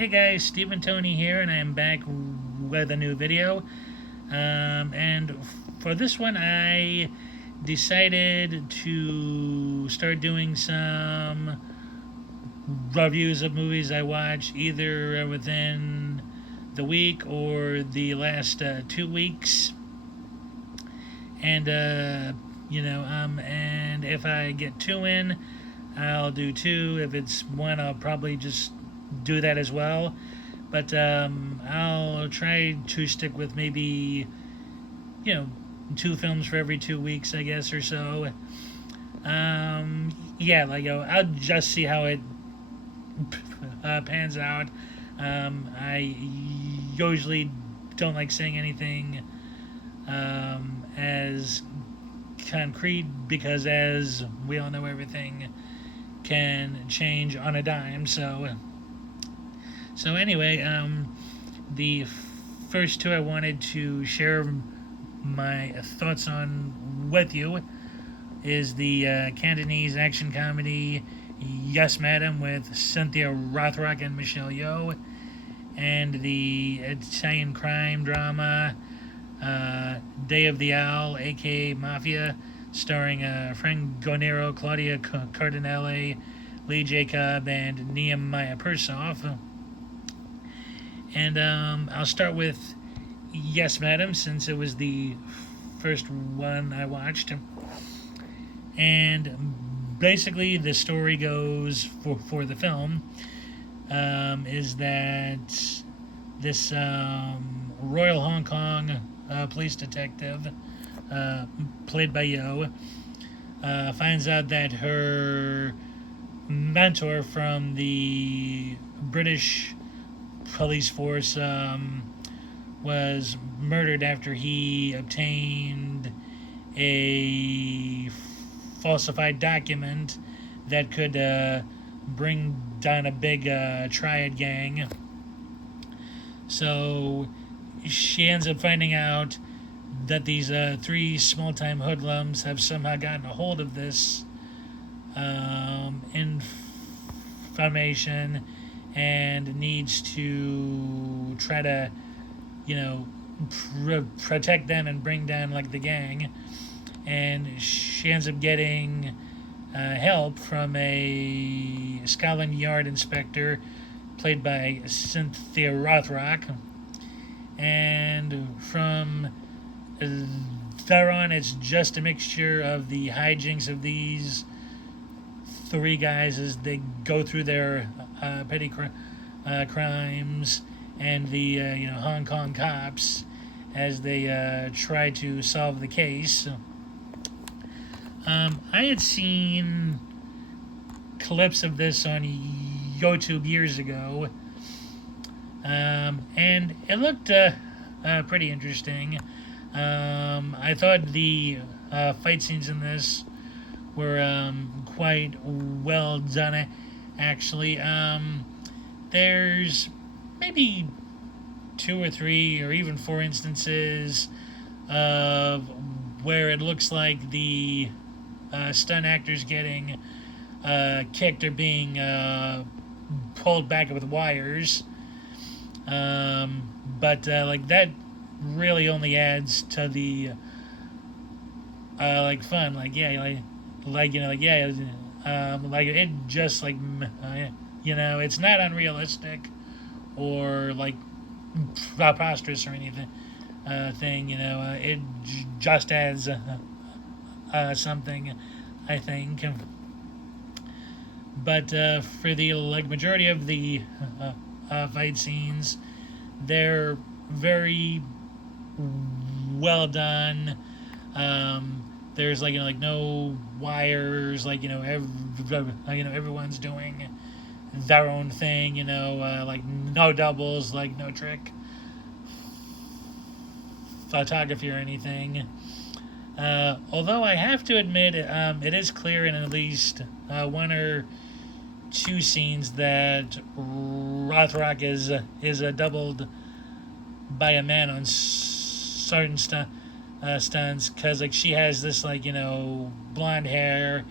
Hey guys, Stephen Tony here, and I am back with a new video. And for this one, I decided to start doing some reviews of movies I watch either within the week or the last 2 weeks. And, and if I get two in, I'll do two. If it's one, I'll probably just do that as well. But I'll try to stick with maybe, you know, two films for every 2 weeks, I guess, or so. I'll just see how it pans out. I usually don't like saying anything as concrete because, as we all know, everything can change on a dime. So anyway, the first two I wanted to share my thoughts on with you is the Cantonese action comedy Yes Madam with Cynthia Rothrock and Michelle Yeoh, and the Italian crime drama Day of the Owl, aka Mafia, starring Frank Gonero, Claudia Cardinale, Lee Jacob, and Nehemiah Persoff. And I'll start with Yes Madam, since it was the first one I watched. And basically, the story goes for the film is that this Royal Hong Kong police detective, played by Yeoh, finds out that her mentor from the British police force was murdered after he obtained a falsified document that could bring down a big triad gang. So she ends up finding out that these three small-time hoodlums have somehow gotten a hold of this information and needs to try to, protect them and bring down like the gang. And she ends up getting help from a Scotland Yard inspector played by Cynthia Rothrock. And from there on, it's just a mixture of the hijinks of these three guys as they go through their petty crimes, and the Hong Kong cops as they try to solve the case. I had seen clips of this on YouTube years ago, and it looked pretty interesting. I thought the fight scenes in this were quite well done, actually. There's maybe 2 or 3 or even 4 instances of where it looks like the stunt actors getting kicked or being pulled back with wires. But that really only adds to the fun. It just it's not unrealistic or preposterous or anything. It just adds something, I think. But for the majority of the fight scenes, they're very well done. There's no wires. Everyone's doing their own thing. No doubles, no trick photography or anything. Although I have to admit, it is clear in at least 1 or 2 scenes that Rothrock is doubled by a man on certain stunts, because she has this blonde hair,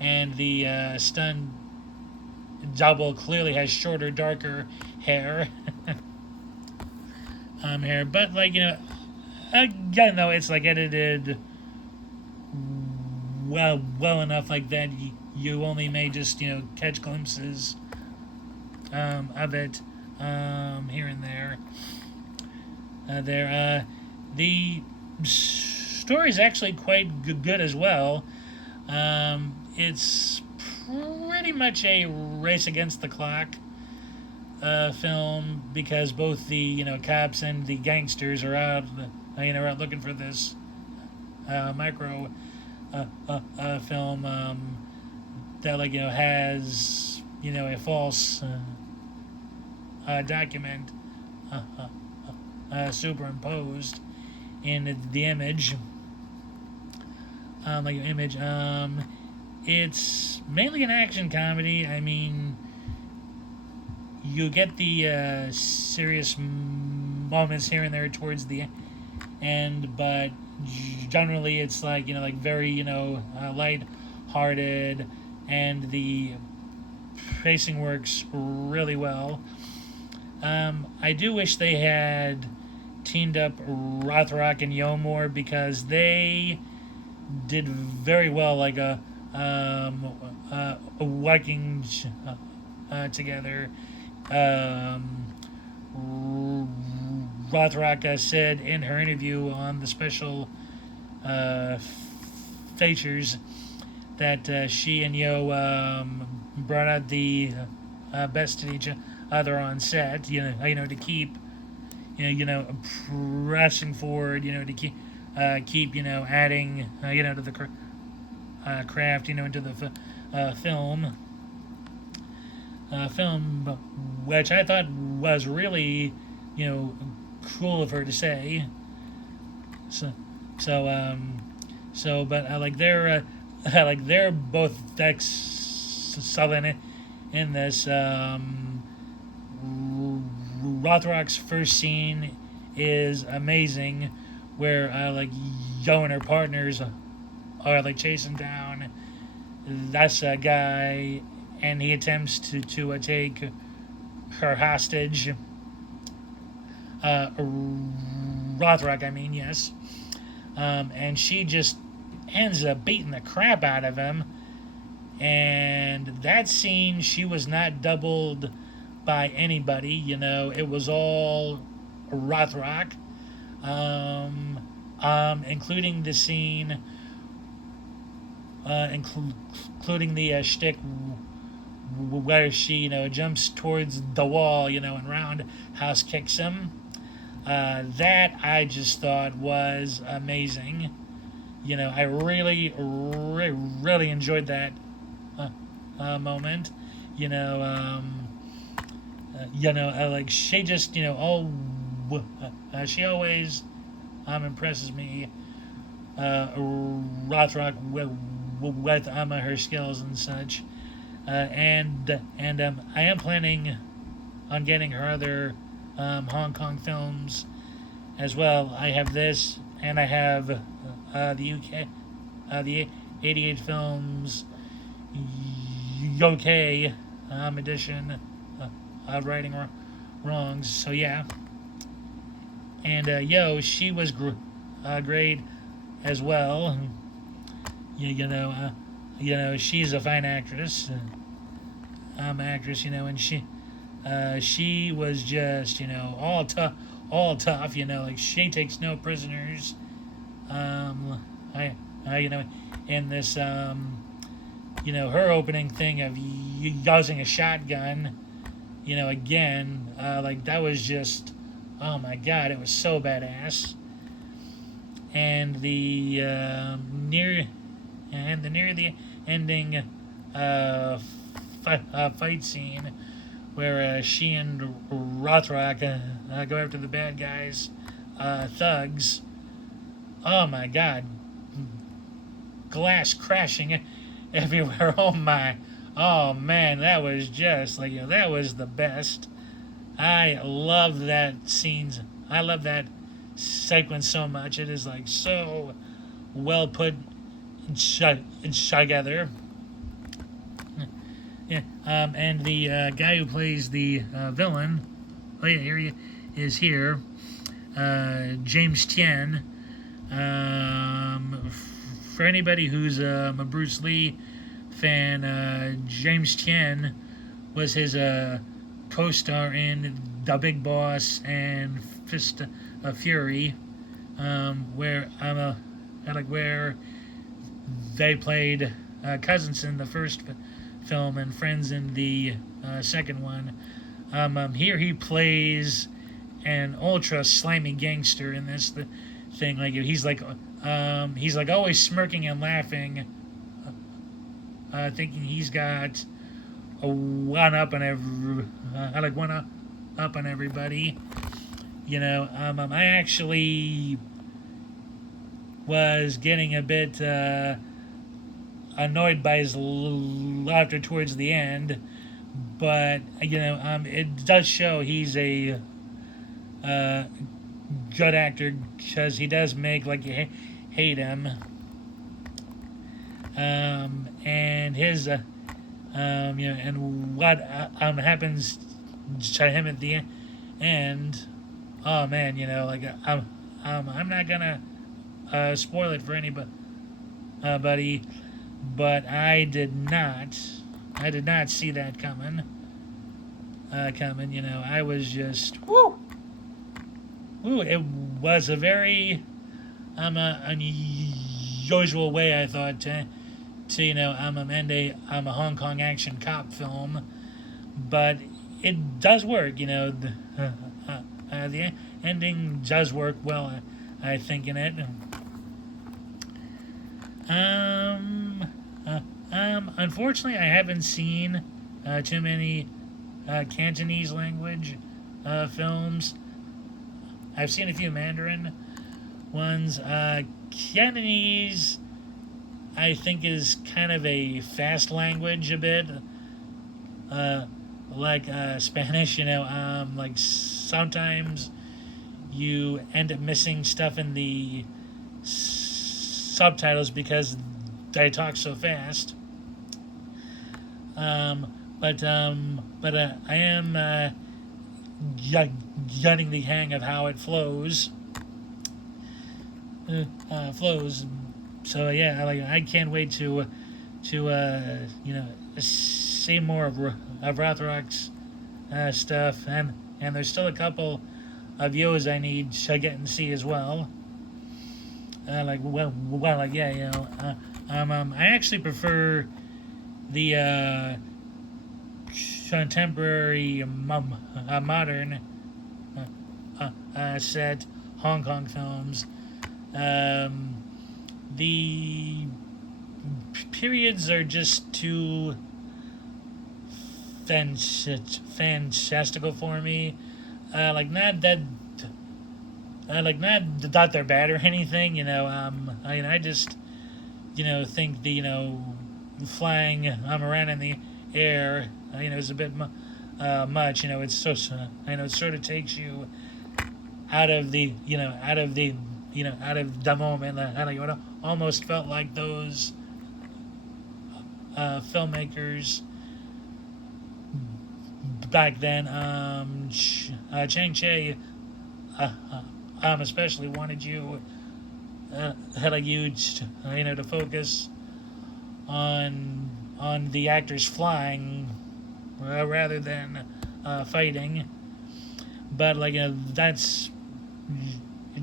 and the stunt Double clearly has shorter, darker hair. Hair, but like again though, it's like edited well enough like that you only may just catch glimpses of it here and there. The story is actually quite good as well. It's pretty much a race against the clock film because both the cops and the gangsters are out out looking for this micro film that has a false document superimposed in the image. It's mainly an action comedy. I mean, you get the serious moments here and there towards the end, but generally it's like very light-hearted, and the pacing works really well. I do wish they had teamed up Rothrock and Yo more because they did very well, working together. Rothrock said in her interview on the special features that she and Yo brought out the best in each other on set. To keep pressing forward. To keep adding to the craft. Into the film, which I thought was really cool of her to say. But they're both excellent in this. Rothrock's first scene is amazing, where Yo and her partners are chasing down that's a guy, and he attempts to take her hostage. Rothrock, I mean, yes. And she just ends up beating the crap out of him. And that scene, she was not doubled by anybody. It was all Rothrock. Including the scene, including the shtick where she, jumps towards the wall, and roundhouse kicks him. That I just thought was amazing. I really enjoyed that moment. She just, she always impresses me. Rothrock with her skills and such. And I am planning on getting her other Hong Kong films as well. I have this, and I have the UK, the 88 films UK edition of Righting Wrongs. So yeah. And Yo, she was great as well. She's a fine actress. And she was just, all tough. She takes no prisoners. In this, her opening thing of using a shotgun, again, that was just, oh my God, it was so badass. And the near the ending fight scene where she and Rothrock go after the bad guys, thugs. Oh my God, glass crashing everywhere. Oh man, that was just that was the best. I love that scenes. I love that sequence so much. It is so well put together. Yeah, And the guy who plays the villain, oh yeah, here he is here, James Tien. For anybody who's a Bruce Lee fan, James Tien was his co-star in The Big Boss and Fist of Fury, where they played cousins in the first film and friends in the second one. Here he plays an ultra slimy gangster in this thing. Like he's like always smirking and laughing, thinking he's got a one up on everybody. I actually was getting a bit annoyed by his laughter towards the end, but it does show he's a good actor because he does make like you hate him. And his and what happens to him at the end. Oh man, I'm not gonna spoil it for anybody, but I did not see that coming. I was just woo. It was a very unusual way, I thought, to end a Hong Kong action cop film, but it does work. The ending does work well, I think, in it. Unfortunately, I haven't seen too many Cantonese language films. I've seen a few Mandarin ones. Cantonese, I think, is kind of a fast language a bit, like Spanish. Like sometimes you end up missing stuff in the subtitles because they talk so fast. But I am getting the hang of how it flows. So yeah, I can't wait to see more of Rothrock's stuff, and there's still a couple of Yo's I need to get and see as well. I actually prefer the contemporary modern set Hong Kong films. The periods are just too fantastical for me. Not that they're bad or anything. I just think the flying around in the air is a bit much. It's so it sort of takes you out of the moment. It almost felt like those filmmakers back then, Chang Che, especially wanted you, to focus on the actors flying rather than fighting. But that's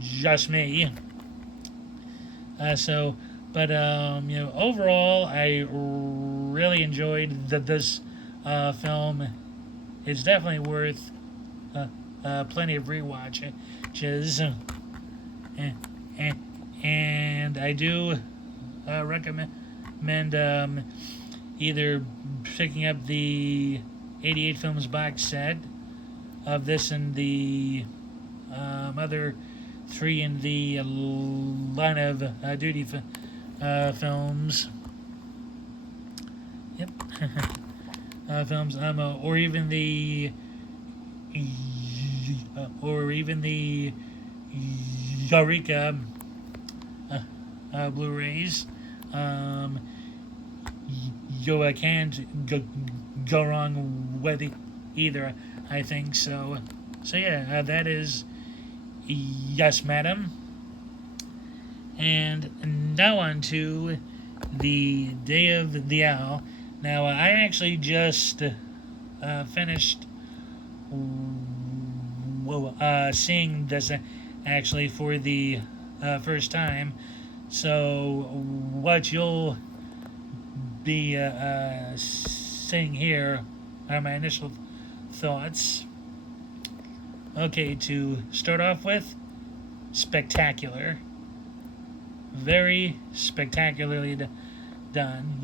just me. Overall, I really enjoyed this film. It's definitely worth plenty of rewatches, and I do recommend either picking up the 88 Films box set of this and the other 3 in the line of duty films. Yep. Films, or even the Eureka Blu-rays. You can't go wrong with either. I think so. So yeah, that is Yes, Madam. And now on to the Day of the Owl. Now I actually just finished seeing this actually for the first time. So what you'll be seeing here are my initial thoughts. Okay, to start off with, spectacular. Very spectacularly done.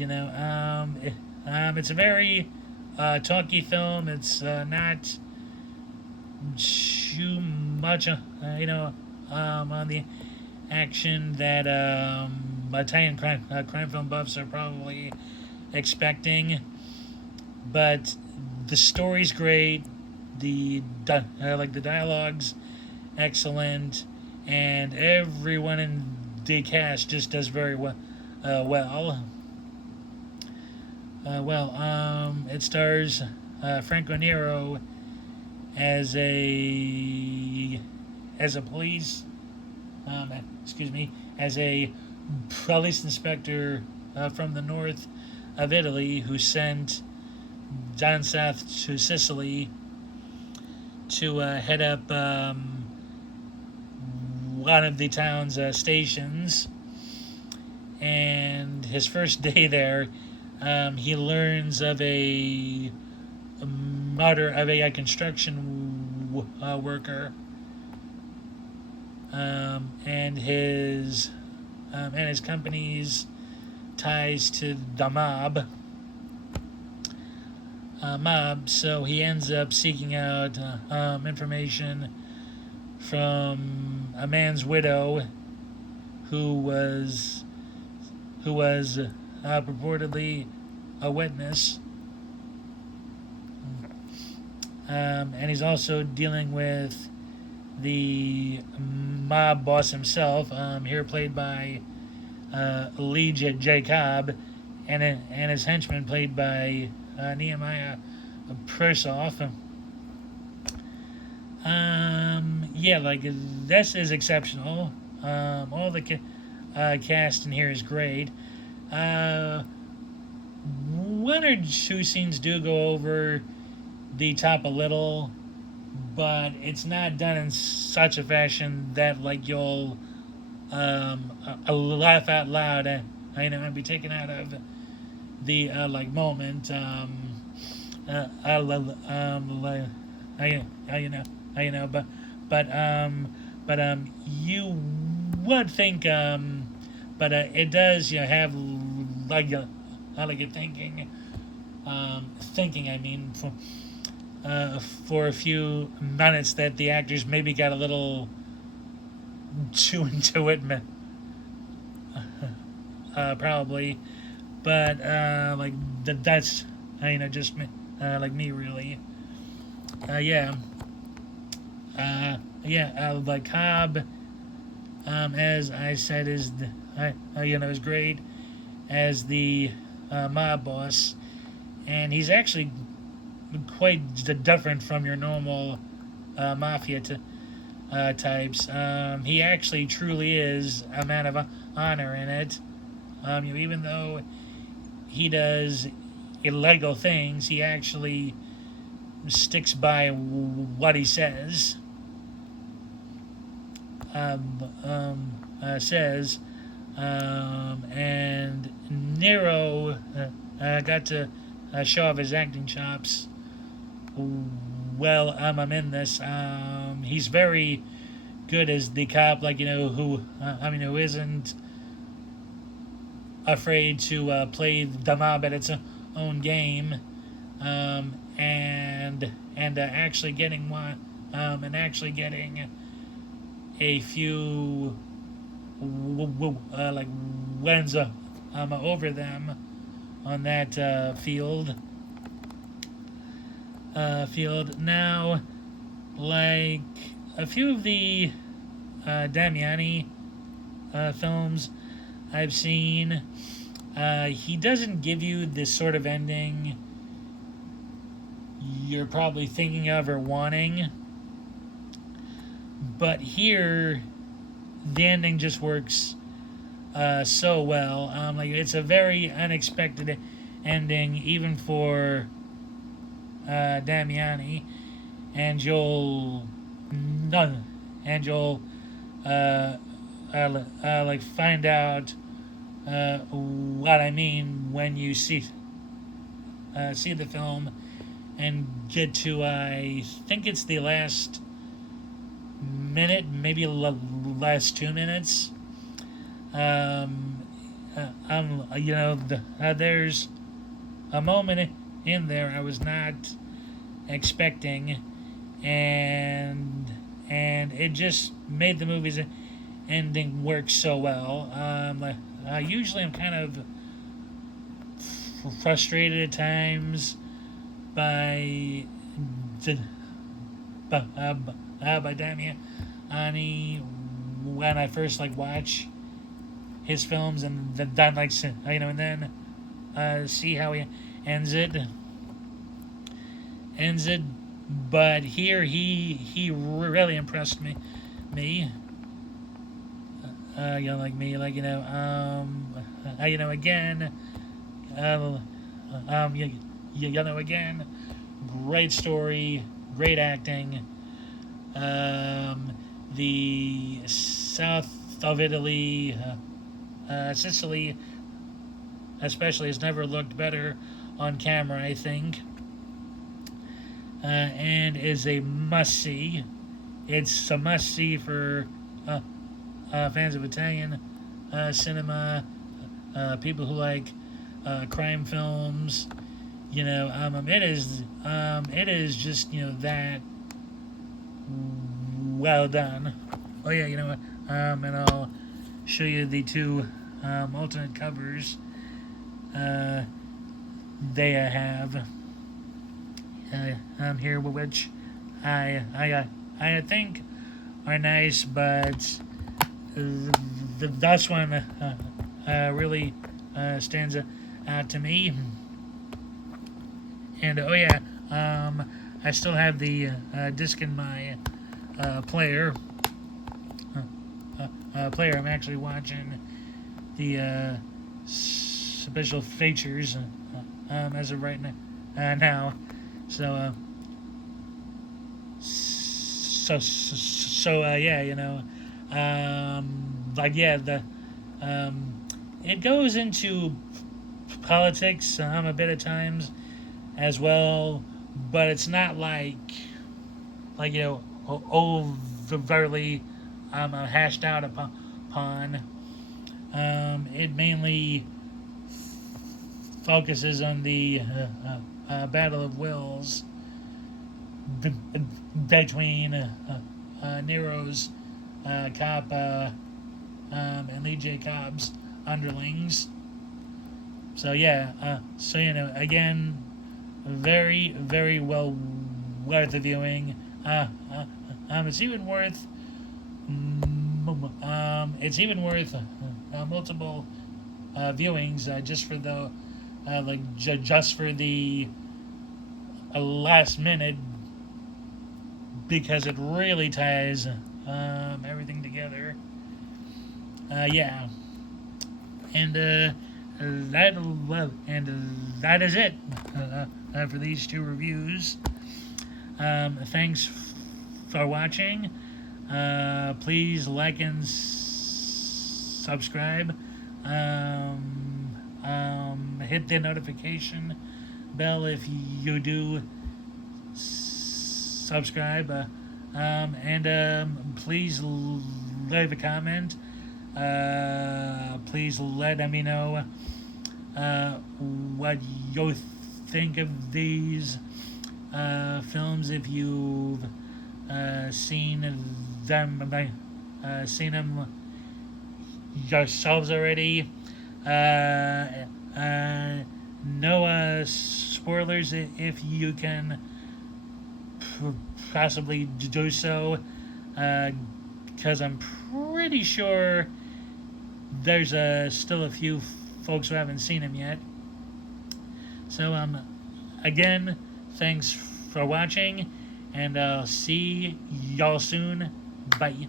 It's a very talky film. It's not too much, on the action that Italian crime film buffs are probably expecting. But the story's great. The dialogue's excellent, and everyone in the cast just does very well. It stars Franco Nero as a police, as a police inspector from the north of Italy who sent down south to Sicily to head up one of the town's stations. And his first day there, he learns of a murder of a construction worker, and his company's ties to the mob. So he ends up seeking out information from a man's widow who was purportedly a witness, and he's also dealing with the mob boss himself, here played by Lee Jacob, and his henchman played by Nehemiah Persoff. This is exceptional. All the cast in here is great. One or two scenes do go over the top a little, but it's not done in such a fashion that you'll laugh out loud and be taken out of the moment. But you would think, but it does have thinking. I mean, for a few minutes that the actors maybe got a little too into it, probably. But that's just me, me really. Cobb, as I said, is is great as the mob boss, and he's actually quite different from your normal mafia types. He actually truly is a man of honor in it. Even though he does illegal things, he actually sticks by what he says. And Nero got to show off his acting chops. Well, I'm in this. He's very good as the cop, who isn't afraid to play the mob at its own game, and actually getting one, and actually getting a few wins over them on that field. Now, like a few of the Damiani films I've seen, he doesn't give you this sort of ending you're probably thinking of or wanting. But here, the ending just works so well. Like it's a very unexpected ending, even for Damiani, and you'll uh, like find out what I mean when you see the film and get to I think it's the last minute, maybe last 2 minutes. There's a moment in there I was not expecting, and it just made the movie's ending work so well. Usually I'm kind of frustrated at times by by Damiani when I first like watch his films and then like and then see how he ends it ends it. But here he really impressed me. Like me, like again, uh, again, great story, great acting. The south of Italy, Sicily, especially, has never looked better on camera, I think, and is a must see. It's a must see for fans of Italian cinema, people who like crime films. It is just that well done. Oh yeah, and I'll show you the two alternate covers uh, they have here, which I think are nice, but this one really stands out to me. And oh yeah, I still have the disc in my player. Player. I'm actually watching the special features as of right now. So yeah, like yeah, the it goes into politics a bit at times as well, but it's not like overtly hashed out upon. It mainly focuses on the battle of wills between Nero's cop and Lee J. Cobb's underlings. So yeah, again, very very well worth the viewing. It's even worth multiple viewings just for the just for the last minute, because it really ties everything together. Yeah, and that is it for these two reviews. Thanks for watching. Please like and subscribe. Hit the notification bell if you do subscribe. And please leave a comment. Please let me know what you think of these films, if you've seen them yourselves already. No spoilers if you can possibly do so, because I'm pretty sure there's still a few folks who haven't seen him yet. So again, Thanks for watching, and I'll see y'all soon. Bye.